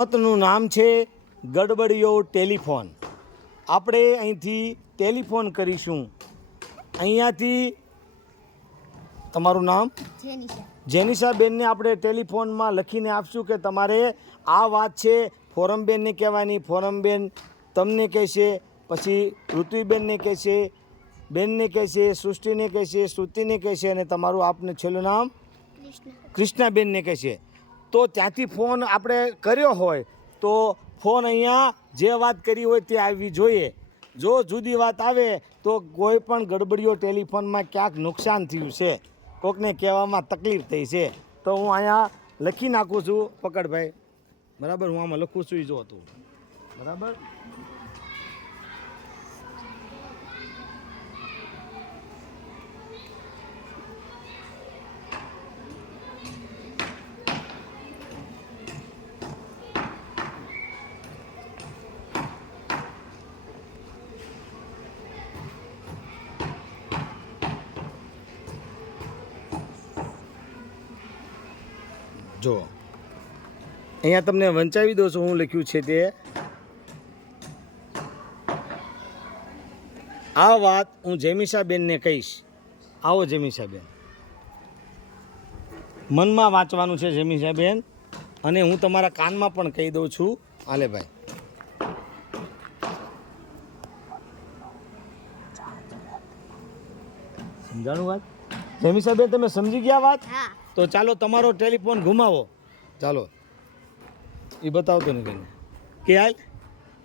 રમતનું નામ છે ગડબડિયો ટેલિફોન. આપણે અહીંથી ટેલિફોન કરીશું. અહીંયાથી તમારું નામ જેનિશાબેનને આપણે ટેલિફોનમાં લખીને આપશું કે તમારે આ વાત છે ફોરમબેનને કહેવાની. ફોરમબેન તમને કહેશે, પછી ઋત્વિબેનને કહેશે, બેનને કહેશે, સૃષ્ટિને કહેશે, શ્રુતિને કહેશે અને તમારું આપને છેલ્લું નામ કૃષ્ણાબેનને કહેશે. તો ત્યાંથી ફોન આપણે કર્યો હોય તો ફોન અહીંયા જે વાત કરી હોય તે આવવી જોઈએ. જો જુદી વાત આવે તો કોઈ પણ ગડબડીઓ ટેલિફોનમાં ક્યાંક નુકસાન થયું છે, કોકને કહેવામાં તકલીફ થઈ છે, તો હું અહીંયા લખી નાખું છું. પકડભાઈ, બરાબર, હું આમાં લખું છું, જો તું બરાબર. જો અહીંયા તમને વંચાવી દો છું, હું લખ્યું છે તે. આ વાત હું જેમિશાબેનને કહીશ. આવો જેમિશાબેન, મનમાં વાંચવાનું છે જેમિશાબેન, અને હું તમારા કાનમાં પણ કહી દઉં છું. હાલે ભાઈ, સમજાણું વાત? જેમિશાબેન તમે સમજી ગયા વાત? તો ચાલો તમારો ટેલિફોન ઘુમાવો. ચાલો, એ બતાવતો નથી કે હાલ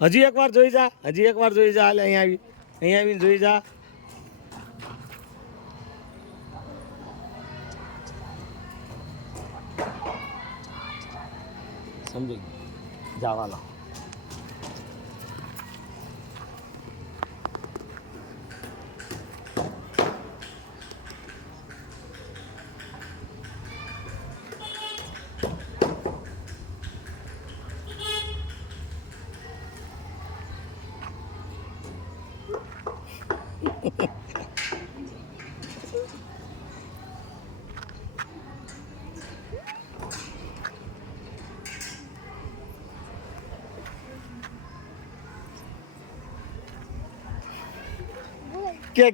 હજી એકવાર જોઈ જા, હજી એકવાર જોઈ જા. હાલ અહીંયા આવીને જોઈ જા. સમજી જાવાલો. કે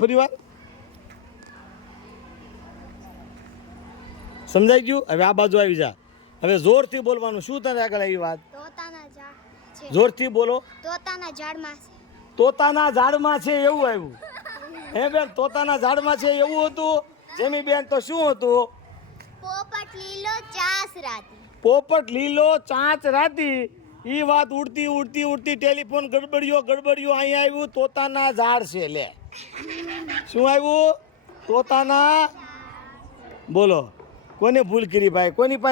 ફરી વાર સમજાઈ ગયું? હવે આ બાજુ આવી જા. હવે જોરથી બોલવાનું. શું તને આગળ આવી વાત? જોરથી બોલો. તોતાના ઝાડમાં છે એવું આવ્યું. હે બેન, તોતાના ઝાડમાં છે એવું હતું? જેમી બેન, તો શું હતું? પોપટ લીલો ચાંચ રાતી. ઈ વાત ઉડતી ઉડતી ઉડતી ટેલિફોન ગડબડિયો અહીંયા આવ્યું. તોતાના ઝાડ છે. લે, શું આવ્યું? તોતાના. બોલો, કોને ભૂલ કરી ભાઈ? કોની પાસે